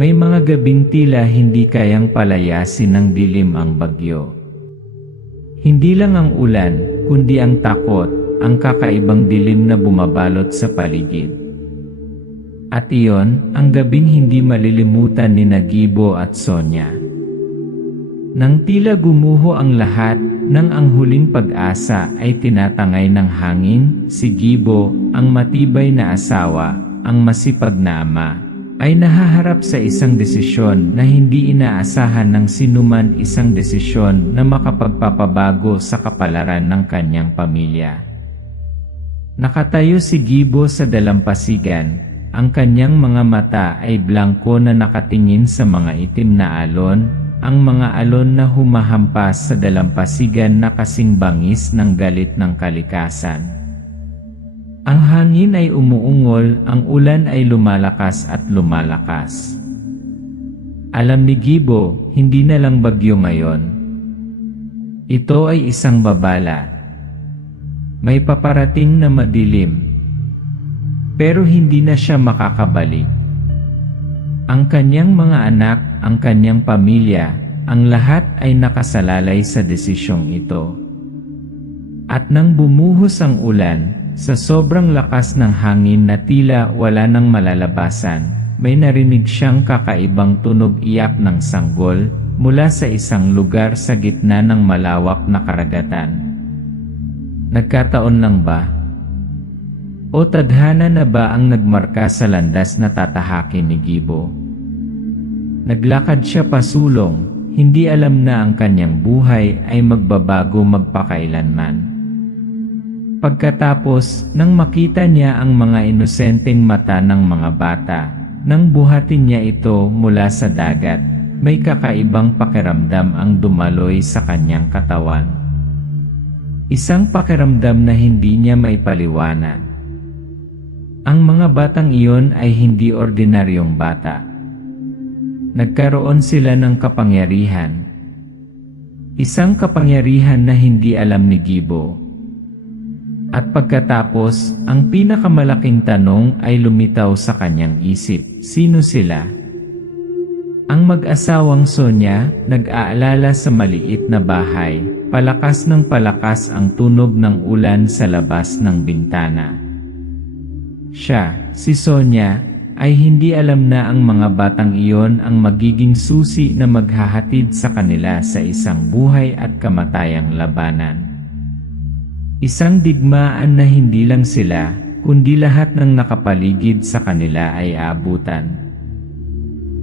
May mga gabing tila hindi kayang palayasin ng dilim ang bagyo. Hindi lang ang ulan, kundi ang takot, ang kakaibang dilim na bumabalot sa paligid. At iyon, ang gabing hindi malilimutan ni Gibo at Sonia. Nang tila gumuho ang lahat, nang ang huling pag-asa ay tinatangay ng hangin, si Gibo, ang matibay na asawa, ang masipag na ama, ay nahaharap sa isang desisyon na hindi inaasahan ng sinuman, isang desisyon na makapagpapabago sa kapalaran ng kanyang pamilya. Nakatayo si Gibo sa dalampasigan, ang kanyang mga mata ay blangko na nakatingin sa mga itim na alon, ang mga alon na humahampas sa dalampasigan na kasing bangis ng galit ng kalikasan. Ang hangin ay umuungol, ang ulan ay lumalakas at lumalakas. Alam ni Gibo, hindi na lang bagyo ngayon. Ito ay isang babala. May paparating na madilim. Pero hindi na siya makakabalik. Ang kanyang mga anak, ang kanyang pamilya, ang lahat ay nakasalalay sa desisyong ito. At nang bumuhos ang ulan, sa sobrang lakas ng hangin na tila wala nang malalabasan, may narinig siyang kakaibang tunog iyak ng sanggol mula sa isang lugar sa gitna ng malawak na karagatan. Nagkataon lang ba? O tadhana na ba ang nagmarka sa landas na tatahakin ni Gibo? Naglakad siya pasulong, hindi alam na ang kanyang buhay ay magbabago magpakailanman. Pagkatapos, nang makita niya ang mga inosenteng mata ng mga bata, nang buhatin niya ito mula sa dagat, may kakaibang pakiramdam ang dumaloy sa kanyang katawan. Isang pakiramdam na hindi niya maipaliwanag. Ang mga batang iyon ay hindi ordinaryong bata. Nagkaroon sila ng kapangyarihan. Isang kapangyarihan na hindi alam ni Gibo. At pagkatapos, ang pinakamalaking tanong ay lumitaw sa kanyang isip, sino sila? Ang mag-asawang Sonia, nag-aalala sa maliit na bahay, palakas ng palakas ang tunog ng ulan sa labas ng bintana. Siya, si Sonia, ay hindi alam na ang mga batang iyon ang magiging susi na maghahatid sa kanila sa isang buhay at kamatayang labanan. Isang digmaan na hindi lang sila, kundi lahat ng nakapaligid sa kanila ay aabutan.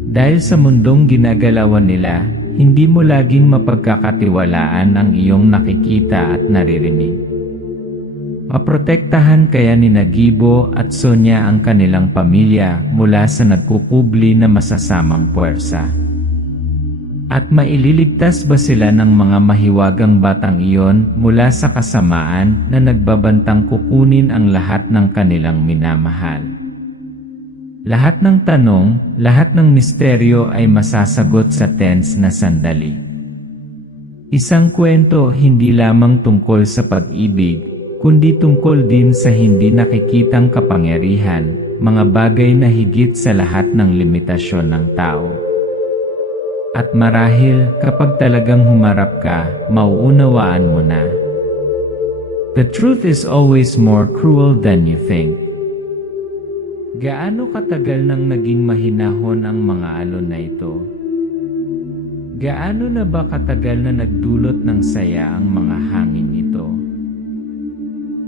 Dahil sa mundong ginagalawan nila, hindi mo laging mapagkakatiwalaan ang iyong nakikita at naririnig. Maprotektahan kaya ni Gibo at Sonia ang kanilang pamilya mula sa nagkukubli na masasamang puwersa. At maililigtas ba sila ng mga mahiwagang batang iyon mula sa kasamaan na nagbabantang kukunin ang lahat ng kanilang minamahal? Lahat ng tanong, lahat ng misteryo ay masasagot sa tense na sandali. Isang kwento hindi lamang tungkol sa pag-ibig, kundi tungkol din sa hindi nakikitang kapangyarihan, mga bagay na higit sa lahat ng limitasyon ng tao. At marahil, kapag talagang humarap ka, mauunawaan mo na. The truth is always more cruel than you think. Gaano katagal nang naging mahinahon ang mga alon na ito? Gaano na ba katagal na nagdulot ng saya ang mga hangin ito?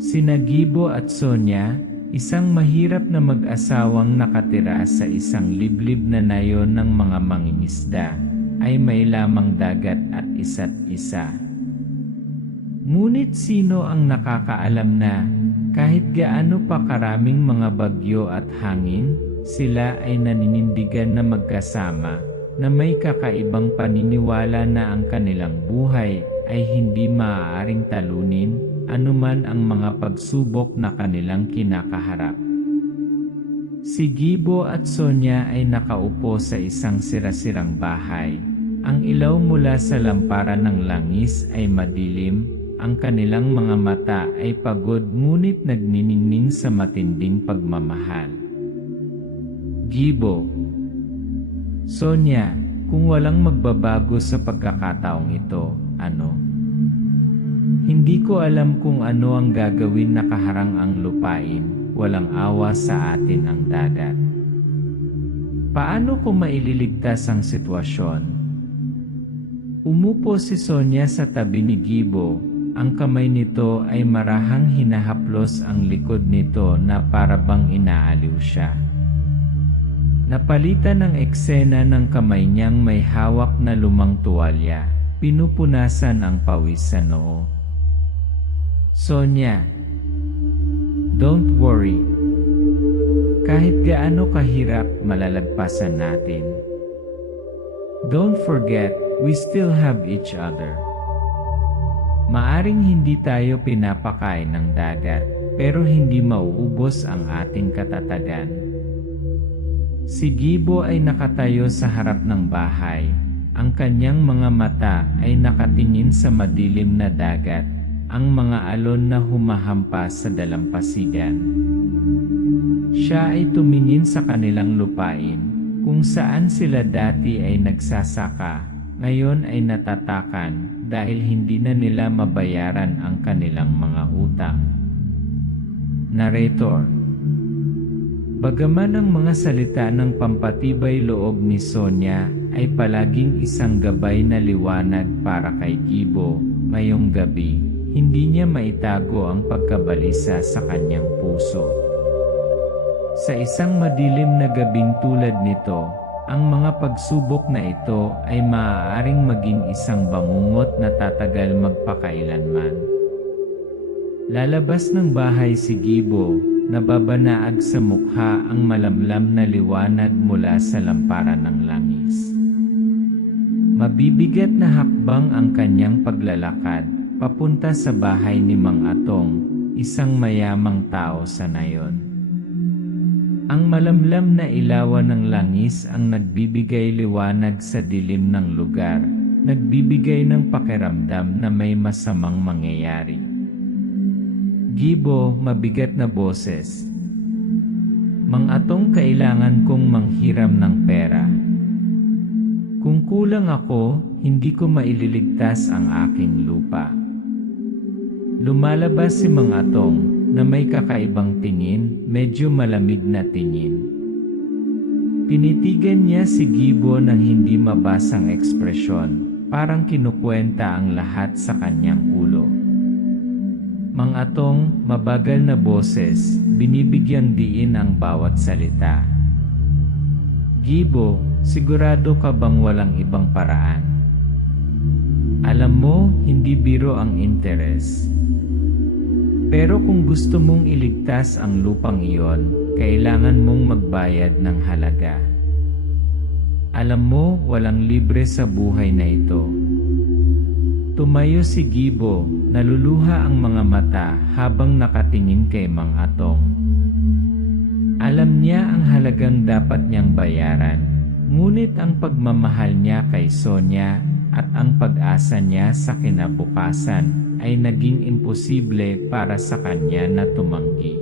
Sina Gibo at Sonia, isang mahirap na mag-asawang nakatira sa isang liblib na nayon ng mga mangingisda, ay may lamang dagat at isa't isa. Ngunit sino ang nakakaalam na, kahit gaano pa karaming mga bagyo at hangin, sila ay naninindigan na magkasama, na may kakaibang paniniwala na ang kanilang buhay ay hindi maaaring talunin, anuman ang mga pagsubok na kanilang kinakaharap. Si Gibo at Sonia ay nakaupo sa isang sirasirang bahay. Ang ilaw mula sa lamparan ng langis ay madilim, ang kanilang mga mata ay pagod ngunit nagniningning sa matinding pagmamahal. Gibo, Sonia, kung walang magbabago sa pagkakataong ito, ano? Hindi ko alam kung ano ang gagawin, nakaharang ang lupain, walang awa sa atin ang dagat. Paano ko maililigtas ang sitwasyon? Umupo si Sonia sa tabi ni Gibo, ang kamay nito ay marahang hinahaplos ang likod nito na para bang inaaliw siya. Napalitan ng eksena ng kamay niyang may hawak na lumang tuwalya, pinupunasan ang pawis sa noo. Sonia, don't worry. Kahit gaano kahirap, malalagpasan natin. Don't forget, we still have each other. Maaring hindi tayo pinapakain ng dagat, pero hindi mauubos ang ating katatagan. Si Gibo ay nakatayo sa harap ng bahay. Ang kanyang mga mata ay nakatingin sa madilim na dagat, ang mga alon na humahampas sa dalampasigan. Siya ay tumingin sa kanilang lupain, kung saan sila dati ay nagsasaka, ngayon ay natatakan dahil hindi na nila mabayaran ang kanilang mga utang. Narrator. Bagaman ang mga salita ng pampatibay loob ni Sonia ay palaging isang gabay na liwanag para kay Gibo, ngayong gabi, hindi niya maitago ang pagkabalisa sa kanyang puso. Sa isang madilim na gabing tulad nito, ang mga pagsubok na ito ay maaaring maging isang bangungot na tatagal magpakailanman. Lalabas ng bahay si Gibo, nababanaag sa mukha ang malamlam na liwanag mula sa lamparan ng langis. Mabibigat na hakbang ang kanyang paglalakad, papunta sa bahay ni Mang Atong, isang mayamang tao sa nayon. Ang malamlam na ilawan ng langis ang nagbibigay liwanag sa dilim ng lugar, nagbibigay ng pakiramdam na may masamang mangyayari. Gibo, mabigat na boses. Mang Atong, kailangan kong manghiram ng pera. Kung kulang ako, hindi ko maililigtas ang aking lupa. Lumalabas si Mang Atong, na may kakaibang tingin, medyo malamig na tingin. Pinitigan niya si Gibo ng hindi mabasang ekspresyon, parang kinukwenta ang lahat sa kanyang ulo. Mang Atong, mabagal na boses, binibigyang diin ang bawat salita. Gibo, sigurado ka bang walang ibang paraan? Alam mo, hindi biro ang interes. Pero kung gusto mong iligtas ang lupang iyon, kailangan mong magbayad ng halaga. Alam mo, walang libre sa buhay na ito. Tumayo si Gibo, naluluha ang mga mata habang nakatingin kay Mang Atong. Alam niya ang halagang dapat niyang bayaran, ngunit ang pagmamahal niya kay Sonia at ang pag-asa niya sa kinabukasan ay naging imposible para sa kanya na tumanggi.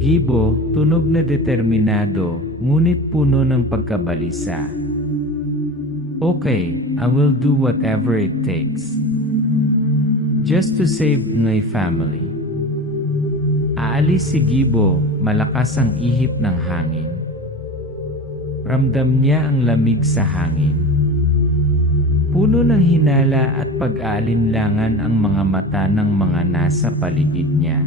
Gibo, tunog na determinado, ngunit puno ng pagkabalisa. Okay, I will do whatever it takes. Just to save my family. Aalis si Gibo, malakas ang ihip ng hangin. Ramdam niya ang lamig sa hangin. Puno ng hinala at pag-aalinlangan ang mga mata ng mga nasa paligid niya.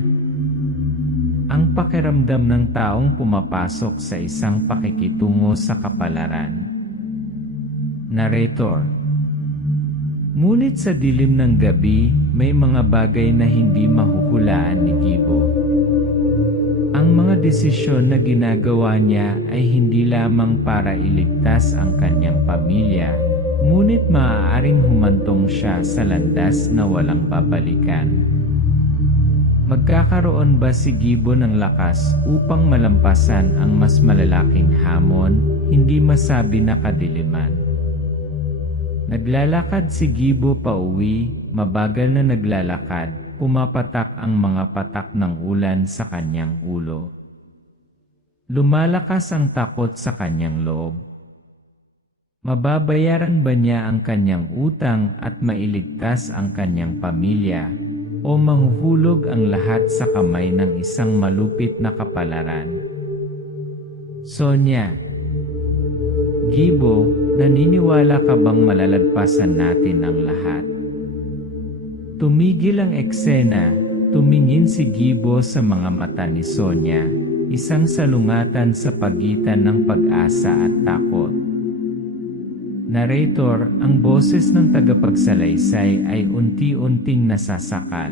Ang pakiramdam ng taong pumapasok sa isang pakikitungo sa kapalaran. Narrator. Ngunit sa dilim ng gabi, may mga bagay na hindi mahuhulaan ni Gibo. Ang mga desisyon na ginagawa niya ay hindi lamang para iligtas ang kanyang pamilya, ngunit maaaring humantong siya sa landas na walang babalikan. Magkakaroon ba si Gibo ng lakas upang malampasan ang mas malalaking hamon, hindi masabi na kadiliman? Naglalakad si Gibo pauwi, mabagal na naglalakad, pumapatak ang mga patak ng ulan sa kanyang ulo. Lumalakas ang takot sa kanyang loob. Mababayaran ba niya ang kanyang utang at mailigtas ang kanyang pamilya, o mahuhulog ang lahat sa kamay ng isang malupit na kapalaran? Sonia. Gibo, naniniwala ka bang malalagpasan natin ang lahat? Tumigil ang eksena, tumingin si Gibo sa mga mata ni Sonia, isang salungatan sa pagitan ng pag-asa at takot. Narrator, ang boses ng tagapagsalaysay ay unti-unting nasasakal.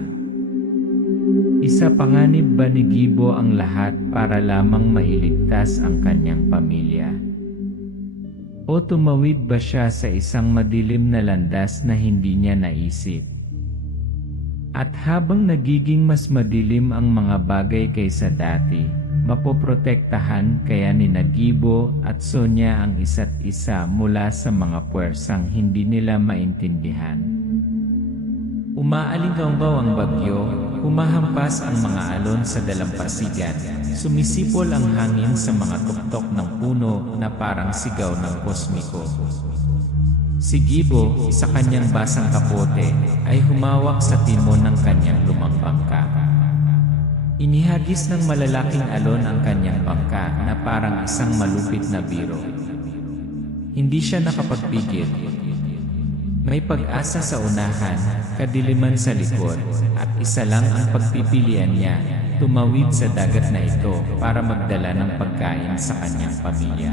Isapanganib ba ni Gibo ang lahat para lamang mailigtas ang kanyang pamilya? O tumawid ba siya sa isang madilim na landas na hindi niya naisip? At habang nagiging mas madilim ang mga bagay kaysa dati, mapoprotektahan kaya ni Gibo at Sonia ang isa't isa mula sa mga puwersang hindi nila maintindihan. Umaalinggaw ang bagyo, humahampas ang mga alon sa dalampasigan, sumisipol ang hangin sa mga tuktok ng puno na parang sigaw ng kosmiko. Si Gibo, sa kanyang basang kapote, ay humawak sa timon ng kanyang lumang bangka. Inihagis ng malalaking alon ang kanyang bangka na parang isang malupit na biro. Hindi siya nakapagpigil. May pag-asa sa unahan, kadiliman sa likod, at isa lang ang pagpipilian niya, tumawid sa dagat na ito para magdala ng pagkain sa kanyang pamilya.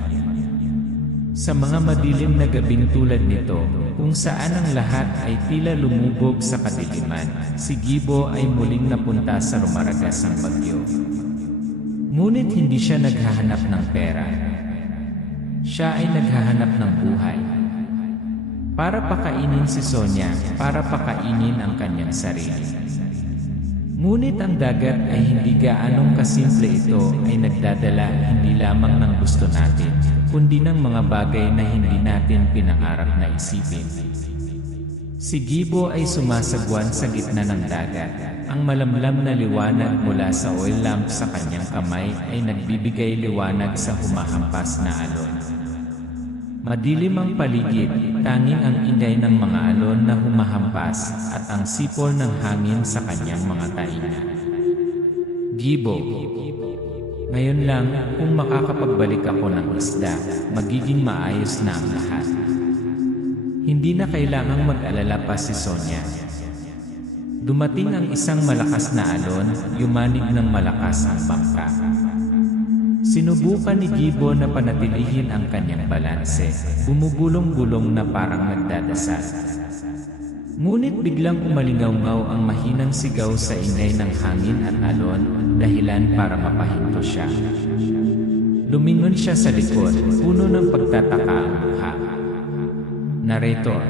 Sa mga madilim na gabing tulad nito, kung saan ang lahat ay tila lumubog sa kadiliman, si Gibo ay muling napunta sa rumaragasang bagyo. Ngunit hindi siya naghahanap ng pera. Siya ay naghahanap ng buhay. Para pakainin si Sonia, para pakainin ang kanyang sarili. Ngunit ang dagat ay hindi gaanong kasimple. Ito ay nagdadala hindi lamang ng gusto natin, kundi ng mga bagay na hindi natin pinangarap na isipin. Si Gibo ay sumasagwan sa gitna ng dagat. Ang malamlam na liwanag mula sa oil lamp sa kanyang kamay ay nagbibigay liwanag sa humahampas na alon. Madilim ang paligid, tanging ang ingay ng mga alon na humahampas at ang sipol ng hangin sa kanyang mga tainga. Gibo. Ngayon lang, kung makakapagbalik ako ng isda, magiging maayos na ang lahat. Hindi na kailangang mag-alala pa si Sonia. Dumating ang isang malakas na alon, yumanig ng malakas ang bangka. Sinubukan ni Gibo na panatilihin ang kanyang balanse, bumubulong-bulong na parang nagdadasal. Ngunit biglang umalingaw-ngaw ang mahinang sigaw sa ingay ng hangin at alon, dahilan para mapahinto siya. Lumingon siya sa likod, puno ng pagtataka ang mukha. Narrator.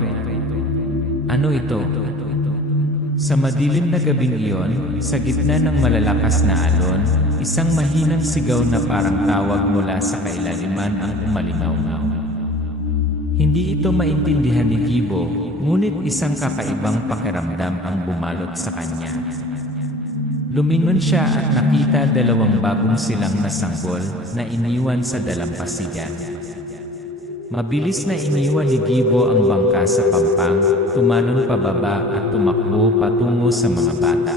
Ano ito? Sa madilim na gabing iyon, sa gitna ng malalakas na alon, isang mahinang sigaw na parang tawag mula sa kailaliman ang umalingaw-ngaw. Hindi ito maintindihan ni Gibo, ngunit isang kakaibang pakiramdam ang bumalot sa kanya. Lumingon siya at nakita dalawang bagong silang na sanggol na iniwan sa dalampasigan. Mabilis na iniwan ni Gibo ang bangka sa pampang, tumalon pababa at tumakbo patungo sa mga bata.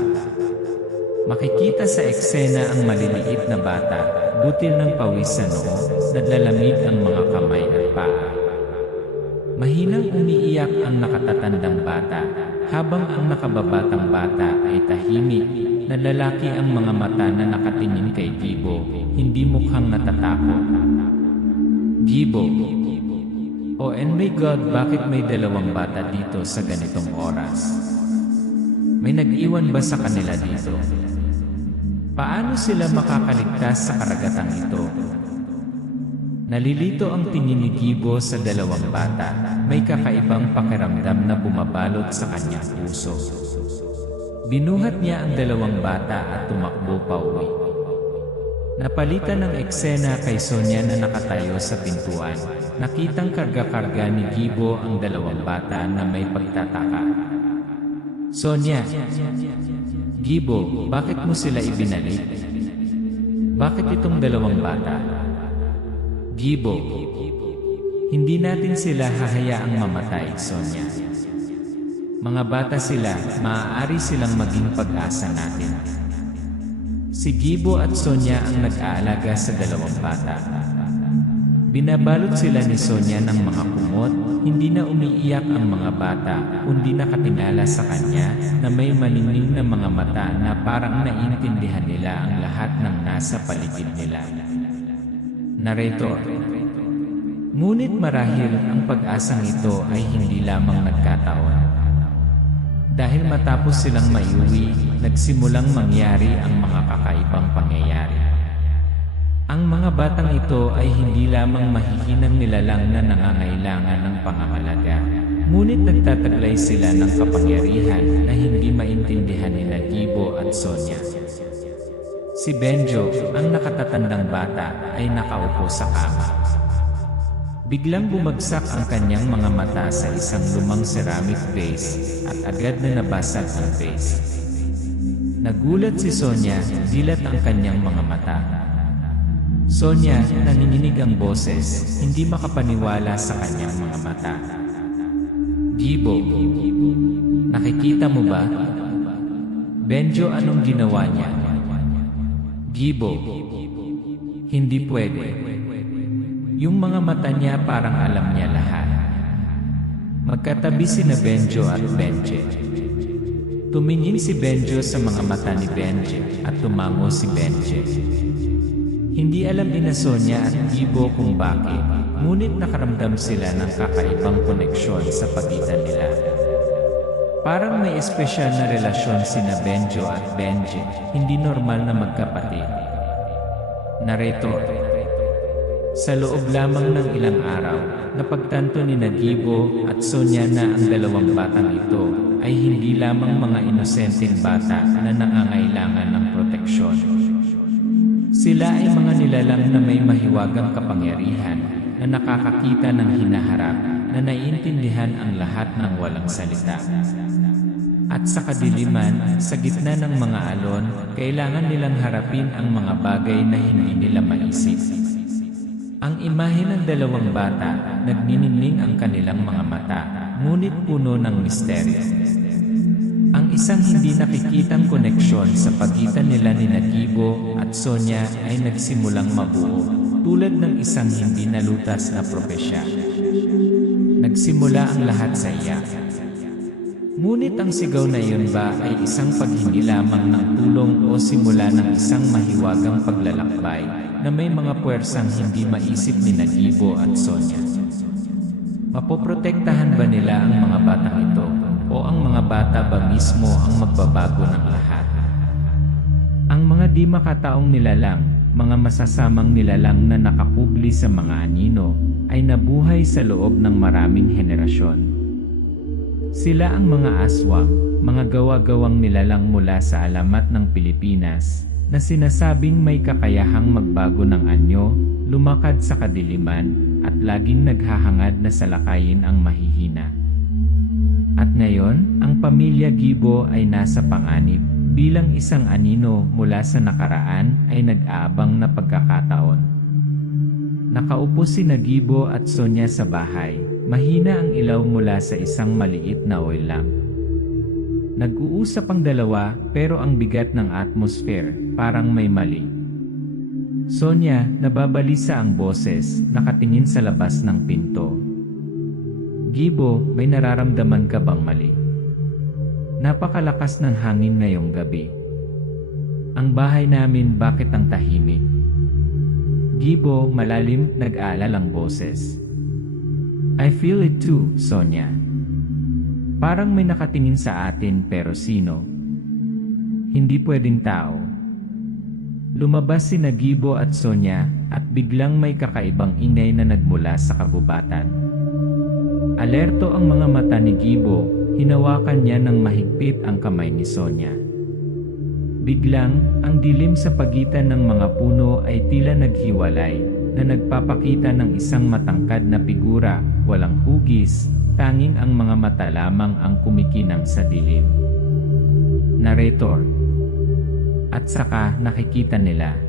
Makikita sa eksena ang maliliit na bata, butil ng pawis sa noo, naglalamig ang mga kamay at paa. Mahinang umiiyak ang nakatatandang bata, habang ang nakababatang bata ay tahimik. Nalalaki ang mga mata na nakatingin kay Gibo, hindi mukhang natatakot. Gibo. Oh and my God, bakit may dalawang bata dito sa ganitong oras? May nag-iwan ba sa kanila dito? Paano sila makakaligtas sa karagatang ito? Nalilito ang tingin ni Gibo sa dalawang bata, may kakaibang pakiramdam na bumabalot sa kanyang puso. Binuhat niya ang dalawang bata at tumakbo pauwi. Napalitan ng eksena kay Sonia na nakatayo sa pintuan. Nakitang karga-karga ni Gibo ang dalawang bata na may pagtataka. Sonia. Gibo, bakit mo sila ibinalik? Bakit itong dalawang bata? Gibo. Hindi natin sila hahayaang mamatay, Sonia. Mga bata sila, maaari silang maging pag-asa natin. Si Gibo at Sonia ang nag-aalaga sa dalawang bata. Binabalot sila ni Sonia ng mga kumot, hindi na umiiyak ang mga bata, kundi nakatingala sa kanya na may malingling na mga mata na parang naiintindihan nila ang lahat ng nasa paligid nila. Narrator. Ngunit marahil ang pag-asang ito ay hindi lamang nagkataon. Dahil matapos silang maiuwi, nagsimulang mangyari ang mga kakaibang pangyayari. Ang mga batang ito ay hindi lamang mahihinang nilalang na nangangailangan ng pangangalaga, ngunit nagtataglay sila ng kapangyarihan na hindi maintindihan nila Gibo at Sonia. Si Benjo, ang nakatatandang bata, ay nakaupo sa kama. Biglang bumagsak ang kanyang mga mata sa isang lumang ceramic vase at agad na nabasag ang vase. Nagulat si Sonia, dilat ang kanyang mga mata. Sonia, nanginginig ang boses, hindi makapaniwala sa kanyang mga mata. Gibo, nakikita mo ba? Benjo, anong ginawa niya? Gibo, hindi pwede. Yung mga mata niya parang alam niya lahat. Magkatabi sina Benjo at Benje. Tumingin si Benjo sa mga mata ni Benje at tumango si Benje. Hindi alam ni Sonia at Gibo kung bakit, ngunit nakaramdam sila ng kakaibang koneksyon sa pagitan nila. Parang may espesyal na relasyon sina Benjo at Benje, hindi normal na magkapatid. Narrator. Sa loob lamang ng ilang araw, napagtanto ni Gibo at Sonia na ang dalawang batang ito ay hindi lamang mga inosenteng bata na nangangailangan ng proteksyon. Sila ay mga nilalang na may mahiwagang kapangyarihan na nakakakita ng hinaharap na naiintindihan ang lahat ng walang salita. At sa kadiliman, sa gitna ng mga alon, kailangan nilang harapin ang mga bagay na hindi nila maisip. Ang imahe ng dalawang bata, nagniningning ang kanilang mga mata, ngunit puno ng misteryo. Ang isang hindi nakikitang koneksyon sa pagitan nila ni Gibo at Sonia ay nagsimulang mabuo, tulad ng isang hindi nalutas na propesya. Nagsimula ang lahat sa iyak. Ngunit ang sigaw na iyon ba ay isang paghingi lamang ng tulong o simula ng isang mahiwagang paglalakbay na may mga puwersang hindi maisip ni Gibo at Sonia? Mapoprotektahan ba nila ang mga batang ito o ang mga bata ba mismo ang magbabago ng lahat? Ang mga di makataong nilalang, mga masasamang nilalang na nakakubli sa mga anino, ay nabuhay sa loob ng maraming henerasyon. Sila ang mga aswang, mga gawa-gawang nilalang mula sa alamat ng Pilipinas, na sinasabing may kakayahang magbago ng anyo, lumakad sa kadiliman, at laging naghahangad na salakayin ang mahihina. At ngayon, ang pamilya Gibo ay nasa panganib, bilang isang anino mula sa nakaraan ay nag-aabang na pagkakataon. Nakaupo si Gibo at Sonia sa bahay, mahina ang ilaw mula sa isang maliit na oil lamp. Nag-uusap ang dalawa pero ang bigat ng atmosphere, parang may mali. Sonia, nababalisa ang boses, nakatingin sa labas ng pinto. Gibo, may nararamdaman ka bang mali? Napakalakas ng hangin ngayong gabi. Ang bahay namin bakit ang tahimik? Gibo, malalim, nag-aalalang boses. I feel it too, Sonia. Parang may nakatingin sa atin pero sino? Hindi pwedeng tao. Lumabas si Gibo at Sonia at biglang may kakaibang ingay na nagmula sa kagubatan. Alerto ang mga mata ni Gibo, hinawakan niya ng mahigpit ang kamay ni Sonia. Biglang, ang dilim sa pagitan ng mga puno ay tila naghiwalay, na nagpapakita ng isang matangkad na figura, walang hugis, tanging ang mga mata lamang ang kumikinang sa dilim. Narrator. At saka nakikita nila.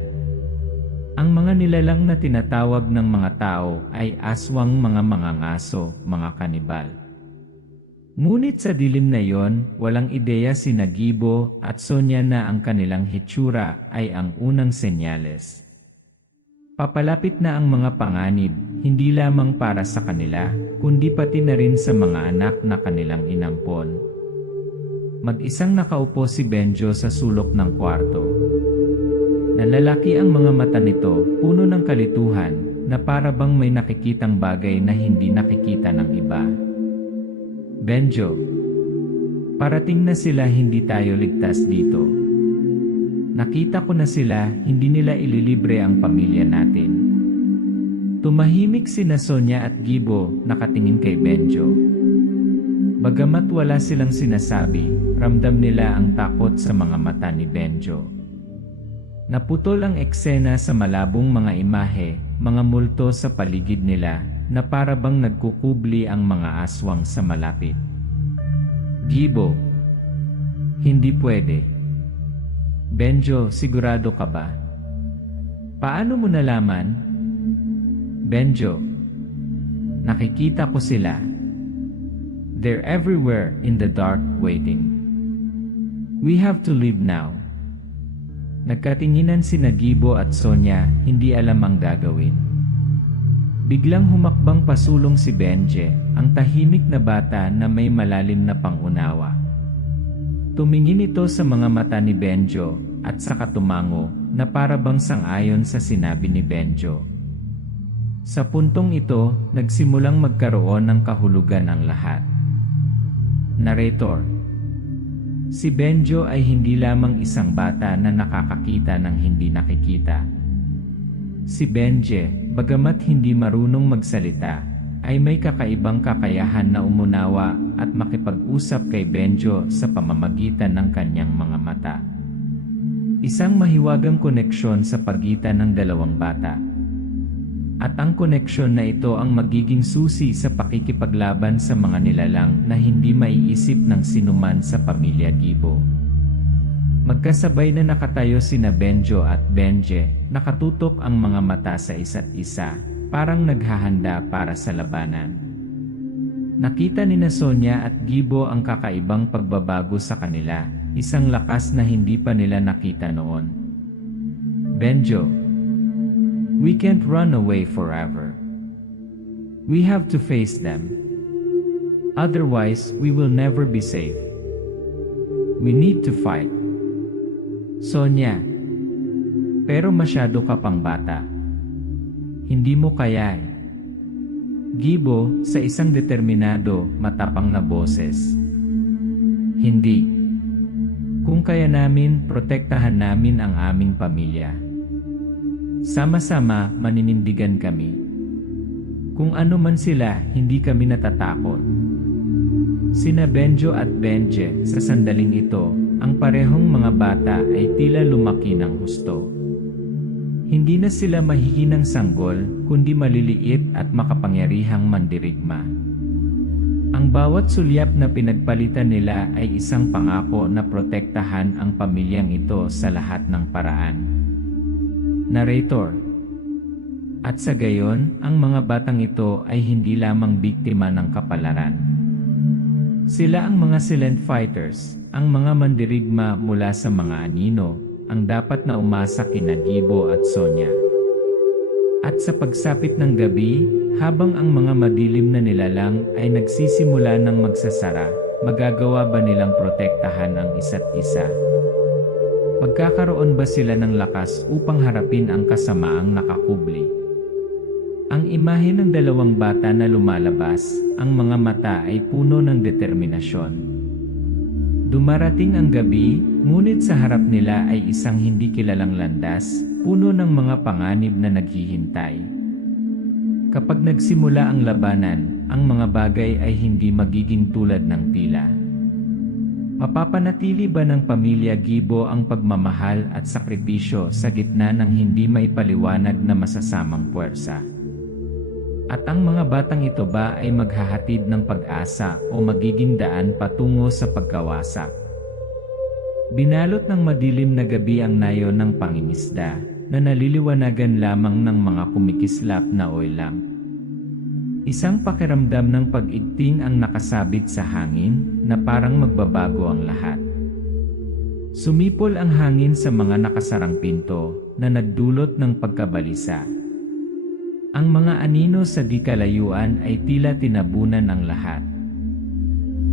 Ang mga nilalang na tinatawag ng mga tao ay aswang, mga mangangaso, mga kanibal. Ngunit sa dilim na yon, walang ideya sina Gibo at Sonia na ang kanilang hitsura ay ang unang senyales. Papalapit na ang mga panganib, hindi lamang para sa kanila, kundi pati na rin sa mga anak na kanilang inampon. Mag-isang nakaupo si Benjo sa sulok ng kwarto. Nalalaki ang mga mata nito, puno ng kalituhan, na para bang may nakikitang bagay na hindi nakikita ng iba. Benjo, parating na sila, hindi tayo ligtas dito. Nakita ko na sila, hindi nila ililibre ang pamilya natin. Tumahimik sina Sonia at Gibo, nakatingin kay Benjo. Bagamat wala silang sinasabi, ramdam nila ang takot sa mga mata ni Benjo. Naputol ang eksena sa malabong mga imahe, mga multo sa paligid nila, na para bang nagkukubli ang mga aswang sa malapit. Gibo, hindi pwede. Benjo, sigurado ka ba? Paano mo nalaman? Benjo, nakikita ko sila. They're everywhere in the dark waiting. We have to leave now. Nagkatinginan sina Gibo at Sonia, hindi alam ang gagawin. Biglang humakbang pasulong si Benje, ang tahimik na bata na may malalim na pangunawa. Tumingin ito sa mga mata ni Benjo, at saka tumango, na para bang sang-ayon sa sinabi ni Benjo. Sa puntong ito, nagsimulang magkaroon ng kahulugan ang lahat. Narrator: si Benjo ay hindi lamang isang bata na nakakakita ng hindi nakikita. Si Benje, bagamat hindi marunong magsalita, ay may kakaibang kakayahan na umunawa at makipag-usap kay Benjo sa pamamagitan ng kanyang mga mata. Isang mahiwagang koneksyon sa pagitan ng dalawang bata. At ang koneksyon na ito ang magiging susi sa pakikipaglaban sa mga nilalang na hindi maiisip ng sinuman sa pamilya Gibo. Magkasabay na nakatayo sina Benjo at Benje, nakatutok ang mga mata sa isa't isa, parang naghahanda para sa labanan. Nakita ni Sonia at Gibo ang kakaibang pagbabago sa kanila, isang lakas na hindi pa nila nakita noon. Benjo, we can't run away forever. We have to face them. Otherwise, we will never be safe. We need to fight. Sonia, pero masyado ka pang bata. Hindi mo kaya eh. Gibo, sa isang determinado, matapang na boses. Hindi. Kung kaya namin, protektahan namin ang aming pamilya. Sama-sama, maninindigan kami. Kung ano man sila, hindi kami natatakot. Sina Benjo at Benje, sa sandaling ito, ang parehong mga bata ay tila lumaki ng husto. Hindi na sila mahihinang sanggol, kundi maliliit at makapangyarihang mandirigma. Ang bawat sulyap na pinagpalitan nila ay isang pangako na protektahan ang pamilyang ito sa lahat ng paraan. Narrator: at sa gayon, ang mga batang ito ay hindi lamang biktima ng kapalaran. Sila ang mga silent fighters, ang mga mandirigma mula sa mga anino, ang dapat na umasa kina Gibo at Sonia. At sa pagsapit ng gabi, habang ang mga madilim na nilalang ay nagsisimula ng magsasara, magagawa ba nilang protektahan ang isa't isa? Magkakaroon ba sila ng lakas upang harapin ang kasamaang nakakubli? Ang imahe ng dalawang bata na lumalabas, ang mga mata ay puno ng determinasyon. Dumarating ang gabi, ngunit sa harap nila ay isang hindi kilalang landas, puno ng mga panganib na naghihintay. Kapag nagsimula ang labanan, ang mga bagay ay hindi magiging tulad ng tila. Mapapanatili ba ng pamilya Gibo ang pagmamahal at sakripisyo sa gitna ng hindi maipaliwanag na masasamang puwersa? At ang mga batang ito ba ay maghahatid ng pag-asa o magiging daan patungo sa pagkawasak? Binalot ng madilim na gabi ang nayon ng pangingisda, na naliliwanagan lamang ng mga kumikislap na oil lamp. Isang pakiramdam ng pag-igting ang nakasabit sa hangin na parang magbabago ang lahat. Sumipol ang hangin sa mga nakasarang pinto na nagdulot ng pagkabalisa. Ang mga anino sa di kalayuan ay tila tinabunan ng lahat.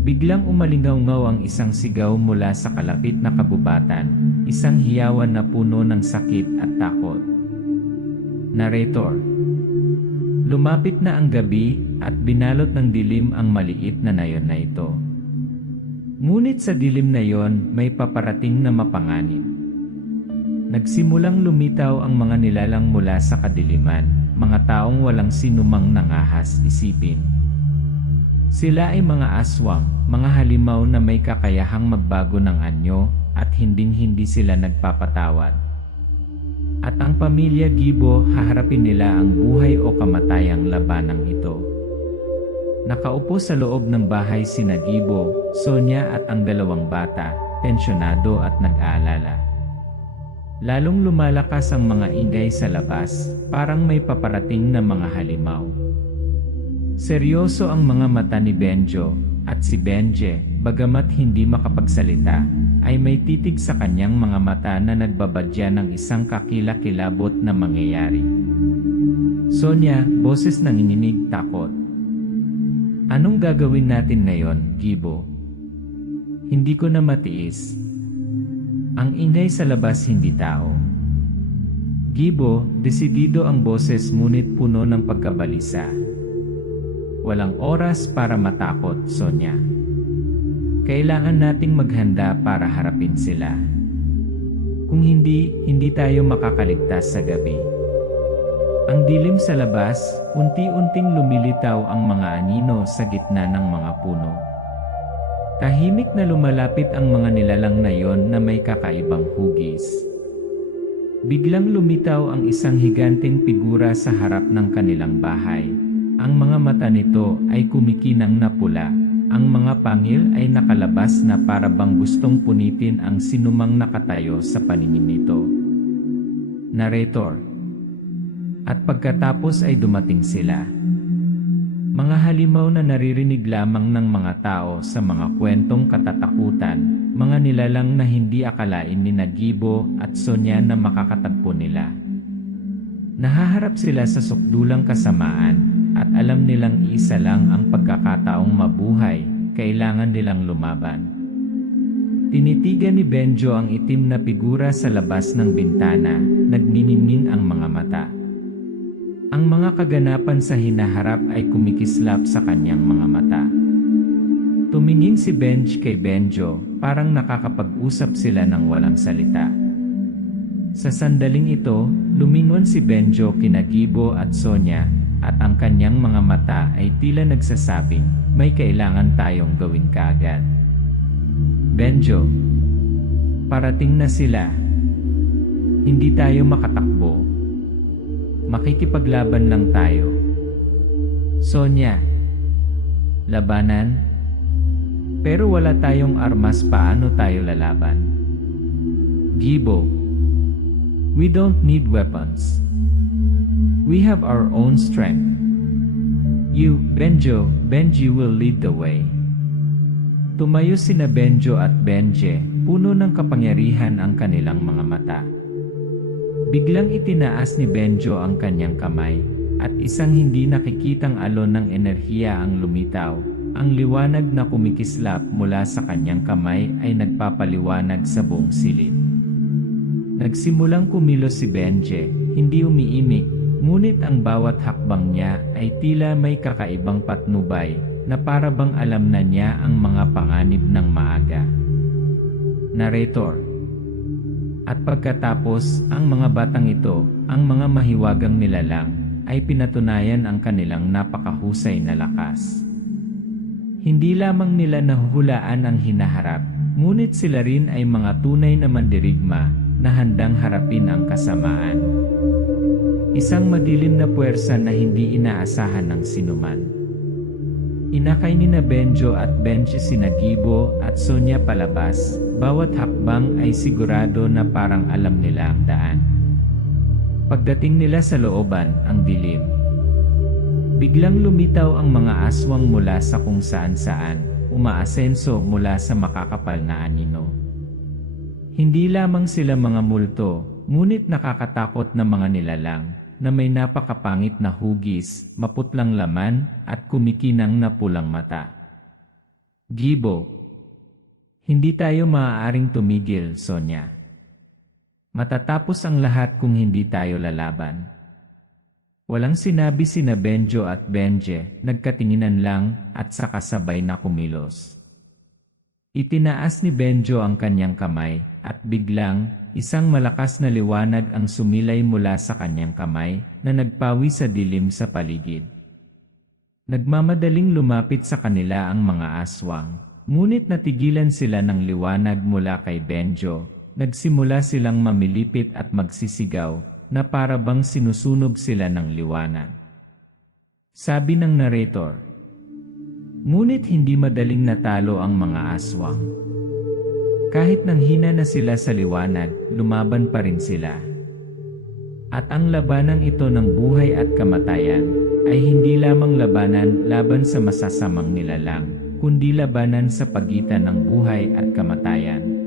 Biglang umalingaw-ngaw ang isang sigaw mula sa kalapit na kabubatan, isang hiyawan na puno ng sakit at takot. Narrator. Lumapit na ang gabi at binalot ng dilim ang maliit na nayon na ito. Ngunit sa dilim na yon may paparating na mapanganib. Nagsimulang lumitaw ang mga nilalang mula sa kadiliman, mga taong walang sinumang nangahas isipin. Sila ay mga aswang, mga halimaw na may kakayahang magbago ng anyo at hinding-hindi sila nagpapatawad. At ang pamilya Gibo, haharapin nila ang buhay o kamatayang labanang ito. Nakaupo sa loob ng bahay sina Gibo, Sonia at ang dalawang bata, tensyonado at nag-aalala. Lalong lumalakas ang mga ingay sa labas, parang may paparating na mga halimaw. Seryoso ang mga mata ni Benjo, at si Benje, bagamat hindi makapagsalita, ay may titig sa kanyang mga mata na nagbabadya ng isang kakilakilabot na mangyayari. Sonia, boses nanginginig takot. Anong gagawin natin ngayon, Gibo? Hindi ko na matiis. Ang ingay sa labas hindi tao. Gibo, desidido ang boses ngunit puno ng pagkabalisa. Walang oras para matakot, Sonia. Kailangan nating maghanda para harapin sila. Kung hindi, hindi tayo makakaligtas sa gabi. Ang dilim sa labas, unti-unting lumilitaw ang mga anino sa gitna ng mga puno. Tahimik na lumalapit ang mga nilalang na yon na may kakaibang hugis. Biglang lumitaw ang isang higanteng figura sa harap ng kanilang bahay. Ang mga mata nito ay kumikinang na pula. Ang mga pangil ay nakalabas na para bang gustong punitin ang sinumang nakatayo sa paningin nito. Narrator. At pagkatapos ay dumating sila. Mga halimaw na naririnig lamang ng mga tao sa mga kwentong katatakutan, mga nilalang na hindi akalain ni Gibo at Sonia na makakatagpo nila. Nahaharap sila sa sukdulang kasamaan, at alam nilang isa lang ang pagkakataong mabuhay, kailangan nilang lumaban. Tinitigan ni Benjo ang itim na figura sa labas ng bintana, nagniningning ang mga mata. Ang mga kaganapan sa hinaharap ay kumikislap sa kanyang mga mata. Tumingin si Benj kay Benjo, parang nakakapag-usap sila ng walang salita. Sa sandaling ito, lumingon si Benjo kina Gibo at Sonia, at ang kanyang mga mata ay tila nagsasabing, may kailangan tayong gawin kaagad. Benjo, parating na sila. Hindi tayo makatakbo. Makikipaglaban lang tayo. Sonia, labanan? Pero wala tayong armas, paano tayo lalaban? Gibo, we don't need weapons. We have our own strength. You, Benji will lead the way. Tumayo sina Benjo at Benje, puno ng kapangyarihan ang kanilang mga mata. Biglang itinaas ni Benjo ang kanyang kamay, at isang hindi nakikitang alon ng enerhiya ang lumitaw. Ang liwanag na kumikislap mula sa kanyang kamay ay nagpapaliwanag sa buong silid. Nagsimulang kumilos si Benje, hindi umiimik, ngunit ang bawat hakbang niya ay tila may kakaibang patnubay na para bang alam na niya ang mga panganib ng maaga. Narrator. At pagkatapos, ang mga batang ito, ang mga mahiwagang nilalang, ay pinatunayan ang kanilang napakahusay na lakas. Hindi lamang nila nahuhulaan ang hinaharap, ngunit sila rin ay mga tunay na mandirigma na handang harapin ang kasamaan. Isang madilim na puwersa na hindi inaasahan ng sinuman. Inakay ni Benjo at Benji sina Gibo at Sonia palabas, bawat hakbang ay sigurado na parang alam nila ang daan. Pagdating nila sa looban, ang dilim. Biglang lumitaw ang mga aswang mula sa kung saan-saan, umaasenso mula sa makakapal na anino. Hindi lamang sila mga multo, ngunit nakakatakot na mga nilalang, na may napakapangit na hugis, maputlang laman, at kumikinang na pulang mata. Gibo. Hindi tayo maaaring tumigil, Sonya. Matatapos ang lahat kung hindi tayo lalaban. Walang sinabi sina Benjo at Benje, nagkatinginan lang at saka sabay na kumilos. Itinaas ni Benjo ang kanyang kamay at biglang isang malakas na liwanag ang sumilay mula sa kanyang kamay na nagpawi sa dilim sa paligid. Nagmamadaling lumapit sa kanila ang mga aswang, ngunit natigilan sila ng liwanag mula kay Benjo. Nagsimula silang mamilipit at magsisigaw na para bang sinusunog sila ng liwanag. Sabi ng narrator, ngunit hindi madaling natalo ang mga aswang. Kahit nanghina na sila sa liwanag, lumaban pa rin sila. At ang labanang ito ng buhay at kamatayan ay hindi lamang labanan laban sa masasamang nilalang, kundi labanan sa pagitan ng buhay at kamatayan.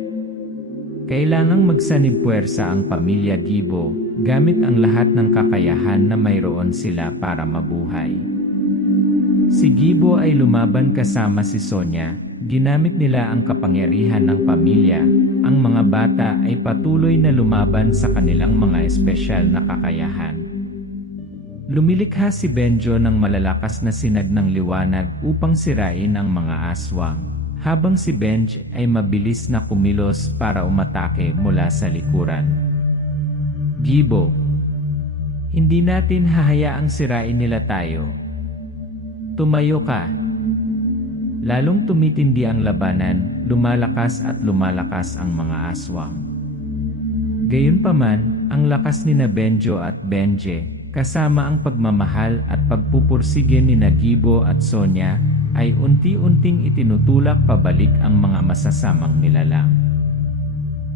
Kailangang magsanib puwersa ang pamilya Gibo, gamit ang lahat ng kakayahan na mayroon sila para mabuhay. Si Gibo ay lumaban kasama si Sonya, ginamit nila ang kapangyarihan ng pamilya, ang mga bata ay patuloy na lumaban sa kanilang mga espesyal na kakayahan. Lumilikha si Benjo ng malalakas na sinag ng liwanag upang sirain ang mga aswang, habang si Benj ay mabilis na kumilos para umatake mula sa likuran. Gibo. Hindi natin hahayaang sirain nila tayo. Tumayo ka. Lalong tumitindi ang labanan, lumalakas at lumalakas ang mga aswang. Gayunpaman, ang lakas ni Benjo at Benje, kasama ang pagmamahal at pagpupursige ni Gibo at Sonya, ay unti-unting itinutulak pabalik ang mga masasamang nilalang.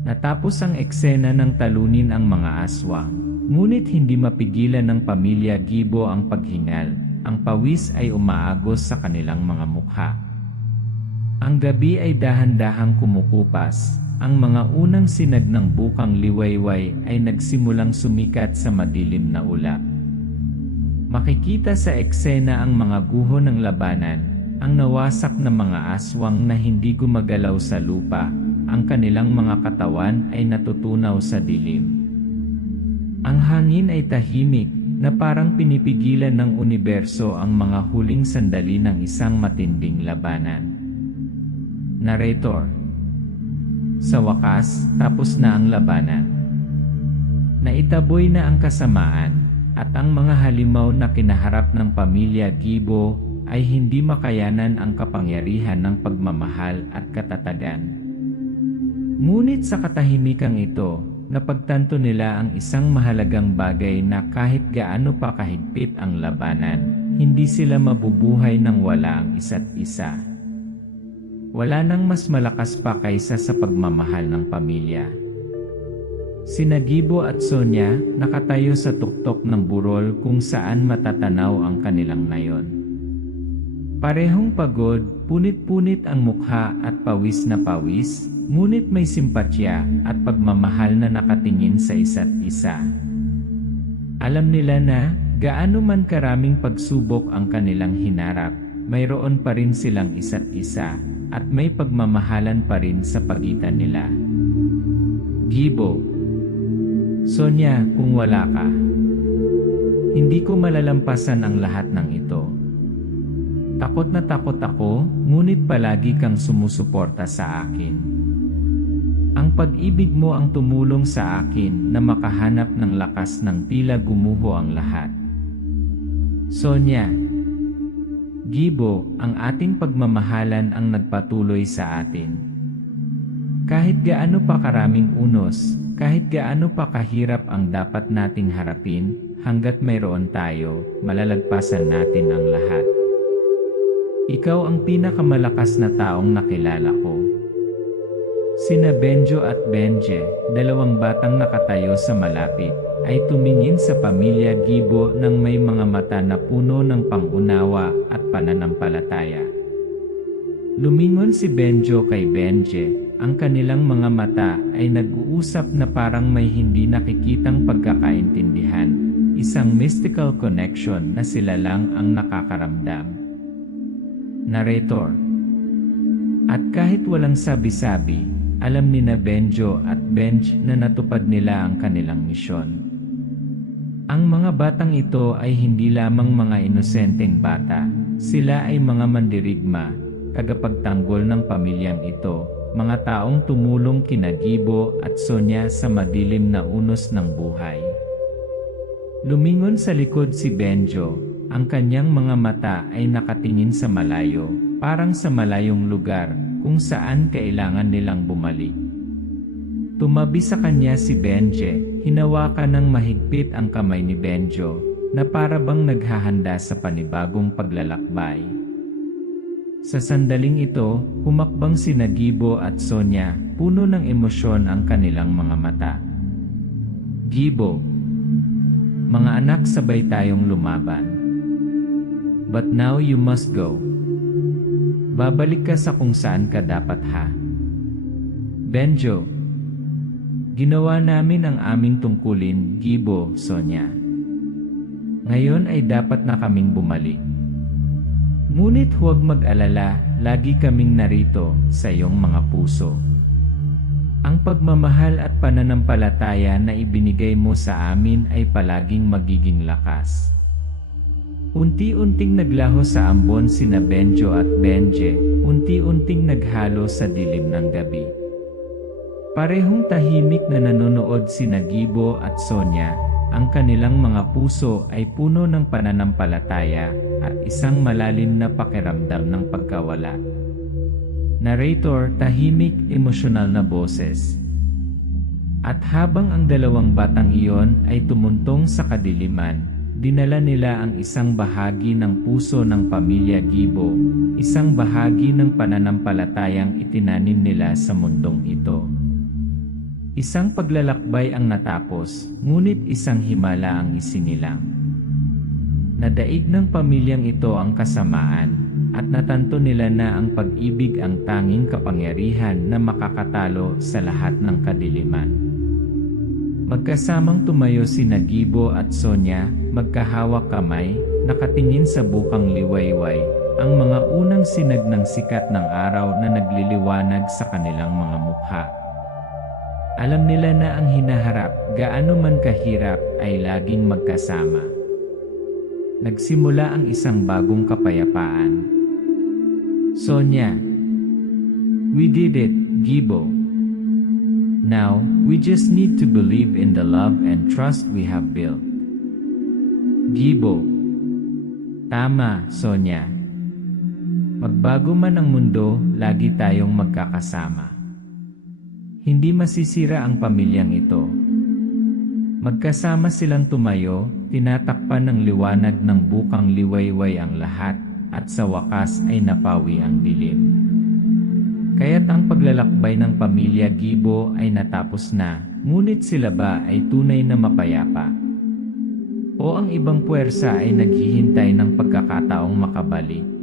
Natapos ang eksena ng talunin ang mga aswang, ngunit hindi mapigilan ng pamilya Gibo ang paghingal, ang pawis ay umaagos sa kanilang mga mukha. Ang gabi ay dahan-dahang kumukupas, ang mga unang sinag ng bukang liwayway ay nagsimulang sumikat sa madilim na ulap. Makikita sa eksena ang mga guho ng labanan, ang nawasak na mga aswang na hindi gumagalaw sa lupa, ang kanilang mga katawan ay natutunaw sa dilim. Ang hangin ay tahimik, na parang pinipigilan ng universo ang mga huling sandali ng isang matinding labanan. Narrator. Sa wakas, tapos na ang labanan. Naitaboy na ang kasamaan, at ang mga halimaw na kinaharap ng pamilya Gibo ay hindi makayanan ang kapangyarihan ng pagmamahal at katatagan. Ngunit sa katahimikang ito, napagtanto nila ang isang mahalagang bagay na kahit gaano pa kahigpit ang labanan, hindi sila mabubuhay nang wala ang isa't isa. Wala nang mas malakas pa kaysa sa pagmamahal ng pamilya. Sina Gibo at Sonya nakatayo sa tuktok ng burol kung saan matatanaw ang kanilang nayon. Parehong pagod, punit-punit ang mukha at pawis na pawis, ngunit may simpatya at pagmamahal na nakatingin sa isa't isa. Alam nila na, gaano man karaming pagsubok ang kanilang hinarap, mayroon pa rin silang isa't isa, at may pagmamahalan pa rin sa pagitan nila. Gibo. Sonya, kung wala ka, hindi ko malalampasan ang lahat ng ito. Takot na takot ako, ngunit palagi kang sumusuporta sa akin. Ang pag-ibig mo ang tumulong sa akin na makahanap ng lakas ng tila gumuho ang lahat. Sonya. Gibo, ang ating pagmamahalan ang nagpatuloy sa atin. Kahit gaano pa karaming unos, kahit gaano pa kahirap ang dapat nating harapin, hanggat mayroon tayo, malalagpasan natin ang lahat. Ikaw ang pinakamalakas na taong nakilala ko. Sina Benjo at Benje, dalawang batang nakatayo sa malapit, ay tumingin sa pamilya Gibo nang may mga mata na puno ng pangunawa at pananampalataya. Lumingon si Benjo kay Benje, ang kanilang mga mata ay nag-uusap na parang may hindi nakikitang pagkakaintindihan, isang mystical connection na sila lang ang nakakaramdam. Narrator. At kahit walang sabi-sabi, alam ni na Benjo at Benj na natupad nila ang kanilang misyon. Ang mga batang ito ay hindi lamang mga inosenteng bata, sila ay mga mandirigma, tagapagtanggol ng pamilyang ito, mga taong tumulong kina Gibo at Sonia sa madilim na unos ng buhay. Lumingon sa likod si Benjo, ang kanyang mga mata ay nakatingin sa malayo, parang sa malayong lugar, kung saan kailangan nilang bumalik. Tumabi sa kanya si Benje, hinawakan ng mahigpit ang kamay ni Benjo, na para bang naghahanda sa panibagong paglalakbay. Sa sandaling ito, humakbang sina Gibo at Sonia, puno ng emosyon ang kanilang mga mata. Gibo. Mga anak, sabay tayong lumaban. But now you must go. Babalik ka sa kung saan ka dapat, ha? Benjo. Ginawa namin ang aming tungkulin, Gibo, Sonia. Ngayon ay dapat na kaming bumalik. Ngunit huwag mag-alala, lagi kaming narito sa iyong mga puso. Ang pagmamahal at pananampalataya na ibinigay mo sa amin ay palaging magiging lakas. Unti-unting naglaho sa ambon sina Benjo at Benje, unti-unting naghalo sa dilim ng gabi. Parehong tahimik na nanonood sina Gibo at Sonia, ang kanilang mga puso ay puno ng pananampalataya at isang malalim na pakiramdam ng pagkawala. Narrator, tahimik, emosyonal na boses. At habang ang dalawang batang iyon ay tumuntong sa kadiliman, dinala nila ang isang bahagi ng puso ng pamilya Gibo, isang bahagi ng pananampalatayang itinanim nila sa mundong ito. Isang paglalakbay ang natapos, ngunit isang himala ang isinilang. Nadaig ng pamilyang ito ang kasamaan, at natanto nila na ang pag-ibig ang tanging kapangyarihan na makakatalo sa lahat ng kadiliman. Magkasamang tumayo sina Gibo at Sonia, magkahawak kamay, nakatingin sa bukang liwayway, ang mga unang sinag ng sikat ng araw na nagliliwanag sa kanilang mga mukha. Alam nila na ang hinaharap, gaano man kahirap, ay laging magkasama. Nagsimula ang isang bagong kapayapaan. Sonia. We did it, Gibo. Now, we just need to believe in the love and trust we have built. Gibo. Tama, Sonia. Magbago man ang mundo, lagi tayong magkakasama. Hindi masisira ang pamilyang ito. Magkasama silang tumayo, tinatakpan ng liwanag ng bukang liwayway ang lahat, at sa wakas ay napawi ang dilim. Kaya't ang paglalakbay ng pamilya Gibo ay natapos na, ngunit sila ba ay tunay na mapayapa? O ang ibang puwersa ay naghihintay ng pagkakataong makabalik?